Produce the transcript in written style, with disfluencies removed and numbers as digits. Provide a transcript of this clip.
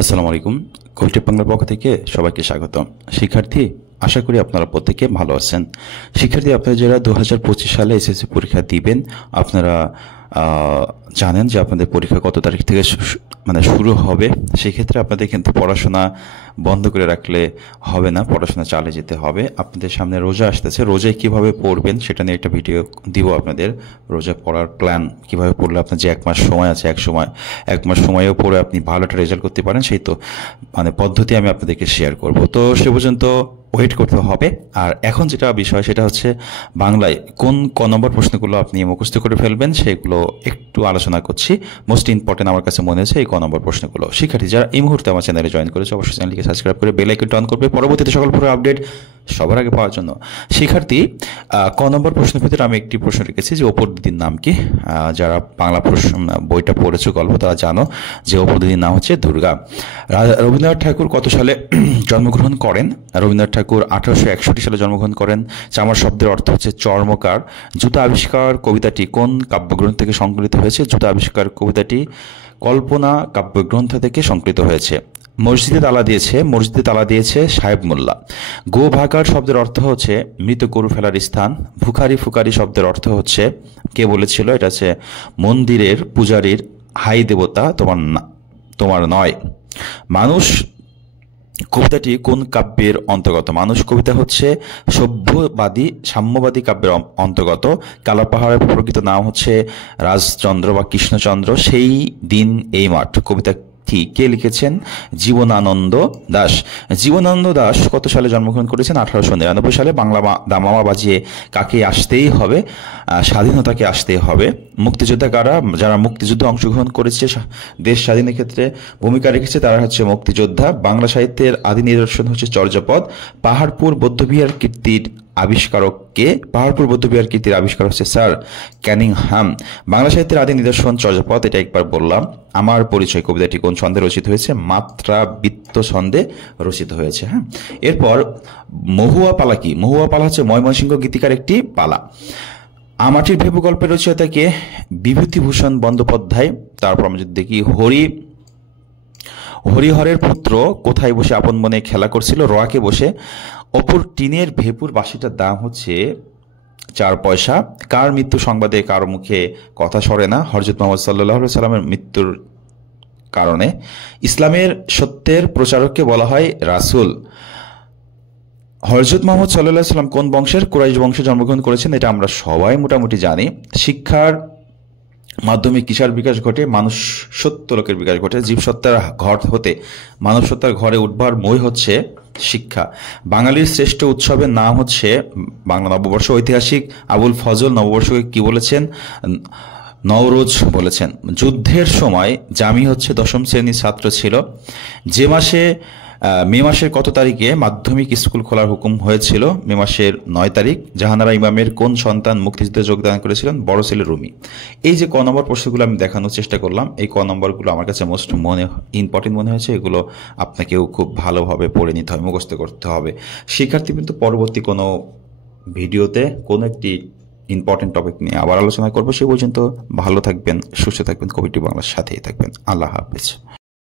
আসসালামু আলাইকুম। কবিটি বাংলার পক্ষ থেকে সবাইকে স্বাগতম। শিক্ষার্থী, আশা করি আপনারা প্রত্যেকে ভালো আছেন। শিক্ষার্থী, আপনারা যারা 2025 সালে এসএসসি পরীক্ষা দিবেন, আপনারা জানেন যে আপনাদের পরীক্ষা কত তারিখ থেকে শুরু হবে। সেক্ষেত্রে আপনাদের কিন্তু পড়াশোনা বন্ধ করে রাখলে হবে না, পড়াশোনা চালিয়ে যেতে হবে। আপনাদের সামনে রোজা আসতেছে, রোজায় কিভাবে পড়বেন সেটা নিয়ে একটা ভিডিও দিব আপনাদের। রোজা পড়ার প্ল্যান কিভাবে পড়লে আপনার যে এক মাস সময় আছে, এক মাস সময়েও পড়ে আপনি ভালো একটা রেজাল্ট করতে পারেন, সেই তো পদ্ধতি আমি আপনাদেরকে শেয়ার করব। তো সে পর্যন্ত ওয়েট করতে হবে। আর এখন যেটা বিষয় সেটা হচ্ছে বাংলায় ক নম্বর প্রশ্নগুলো আপনি মুখস্থ করে ফেলবেন সেগুলো একটু আলোচনা করছি। মোস্ট ইম্পর্টেন্ট আমার কাছে মনে হয়েছে এই নম্বর প্রশ্নগুলো। শিক্ষার্থী যারা এই মুহূর্তে আমার চ্যানেলে জয়েন করেছে, অবশ্যই চ্যানেলকে সাবস্ক্রাইব করে বেল আইকনটা অন করবে পরবর্তীতে সকল পুরো আপডেট সবার আগে পাওয়ার জন্য। শিক্ষার্থী, নম্বর প্রশ্নের ভিতরে আমি একটি প্রশ্ন রেখেছি যে অপর দিদির নাম কি। যারা বাংলা প্রশ্ন বইটা পড়েছো গল্প তারা জানো যে অপর দিদির নাম হচ্ছে দুর্গা। রবীন্দ্রনাথ ঠাকুর কত সালে জন্মগ্রহণ করেন? রবীন্দ্রনাথ ঠাকুর 1861 সালে জন্মগ্রহণ করেন। চামার শব্দের অর্থ হচ্ছে চর্মকার। জুতা আবিষ্কার কবিতাটি কোন কাব্যগ্রন্থ থেকে সংকলিত হয়েছে? জুতা আবিষ্কার কবিতাটি কল্পনা কাব্যগ্রন্থ থেকে সংকলিত হয়েছে। মসজিদে তালা দিয়েছে সাহেব মোল্লা। গো ভাগার শব্দের অর্থ হচ্ছে মৃত গরু ফেলার স্থান। ভুখারি ফুকারি শব্দের অর্থ হচ্ছে, কে বলেছিল? এটা হচ্ছে মন্দিরের পূজারীর হাই দেবতা তোমার নয়। মানুষ কবিতাটি কোন কাব্যের অন্তর্গত? মানুষ কবিতা হচ্ছে সাম্যবাদী কাব্যের অন্তর্গত। কালাপাহাড়ের প্রকৃত নাম হচ্ছে রাজচন্দ্র বা কৃষ্ণচন্দ্র। সেই দিন এই মাঠ কবিতা কে লিখেছেন? জীবনানন্দ দাশ। জীবনানন্দ দাশ কত সালে জন্মগ্রহণ করেছেন? 1899 সালে। বাংলা দামামা বাজিয়ে কাকে আসতেই হবে? স্বাধীনতাকে আসতেই হবে। মুক্তিযোদ্ধা কারা? যারা মুক্তিযুদ্ধে অংশগ্রহণ করেছে, দেশ স্বাধীনের ক্ষেত্রে ভূমিকা রেখেছে, তারা হচ্ছে মুক্তিযোদ্ধা। বাংলা সাহিত্যের আদি নিদর্শন হচ্ছে চর্যাপদ। পাহাড়পুর বৌদ্ধবিহার কীর্তির আবিষ্কারক কে? পাহাড়পুর বৌদ্ধবিহার কীর্তির আবিষ্কার হচ্ছে স্যার ক্যানিংহাম। বাংলা সাহিত্যের আদি নিদর্শন চর্যাপদ, এটা একবার বললাম। আমার পরিচয় কবিতাটি কোন ছন্দে রচিত হয়েছে? মাত্রাবৃত্ত ছন্দে রচিত হয়েছে। হ্যাঁ, এরপর মহুয়া পালা কি? মহুয়া পালা হচ্ছে ময়মনসিংহ গীতিকার একটি পালা। আমাটির ভেবু গল্পের রচয়িতা কে? বিভূতিভূষণ বন্দ্যোপাধ্যায়। তারপর আমরা যদি দেখি হরিহরের পুত্র কোথায় বসে আপন মনে খেলা করছিল? রোয়াকে বসে। অপর টিনের ভেপুর বাঁশিটার দাম হচ্ছে 4 পয়সা। কার মৃত্যু সংবাদে কারো মুখে কথা সরে না? হযরত মুহাম্মদ সাল্লাল্লাহু আলাইহি সাল্লামের মৃত্যুর কারণে। ইসলামের সত্যের প্রচারককে বলা হয় রাসূল। হযরত মুহাম্মদ সাল্লাল্লাহু আলাইহি সাল্লাম কোন বংশের? কুরাইশ বংশে জন্মগ্রহণ করেছেন, এটা আমরা সবাই মোটামুটি জানি। শিক্ষার মাধ্যমে কিসের বিকাশ ঘটে? মানুষ সত্য লোকের বিকাশ ঘটে। জীবসত্তার ঘর হতে মানব সত্তার ঘরে উঠবার মই হচ্ছে শিক্ষা। বাঙালির শ্রেষ্ঠ উৎসবের নাম হচ্ছে বাংলা নববর্ষ। ঐতিহাসিক আবুল ফজল নববর্ষকে কি বলেছেন? নওরোজ বলেছেন। যুদ্ধের সময় জামি হচ্ছে 10ম শ্রেণীর ছাত্র ছিল। মে মাসের কত তারিখে মাধ্যমিক স্কুল খোলার হুকুম হয়েছিল? মে মাসের 9 তারিখ। জাহানারা ইমামের কোন সন্তান মুক্তিযুদ্ধে যোগদান করেছিলেন? বড় ছেলে রুমি। এই যে নম্বর প্রশ্নগুলো আমি দেখানোর চেষ্টা করলাম, এই নম্বরগুলো আমার কাছে মোস্ট ইম্পর্টেন্ট মনে হয়েছে। এগুলো আপনাকেও খুব ভালোভাবে পড়ে নিতে হবে, মুখস্থ করতে হবে। শিক্ষার্থী কিন্তু পরবর্তী কোনো ভিডিওতে কোনো একটি ইম্পর্টেন্ট টপিক নিয়ে আবার আলোচনা করবো। সে পর্যন্ত ভালো থাকবেন, সুস্থ থাকবেন, কবিটি বাংলার সাথেই থাকবেন। আল্লাহ হাফেজ।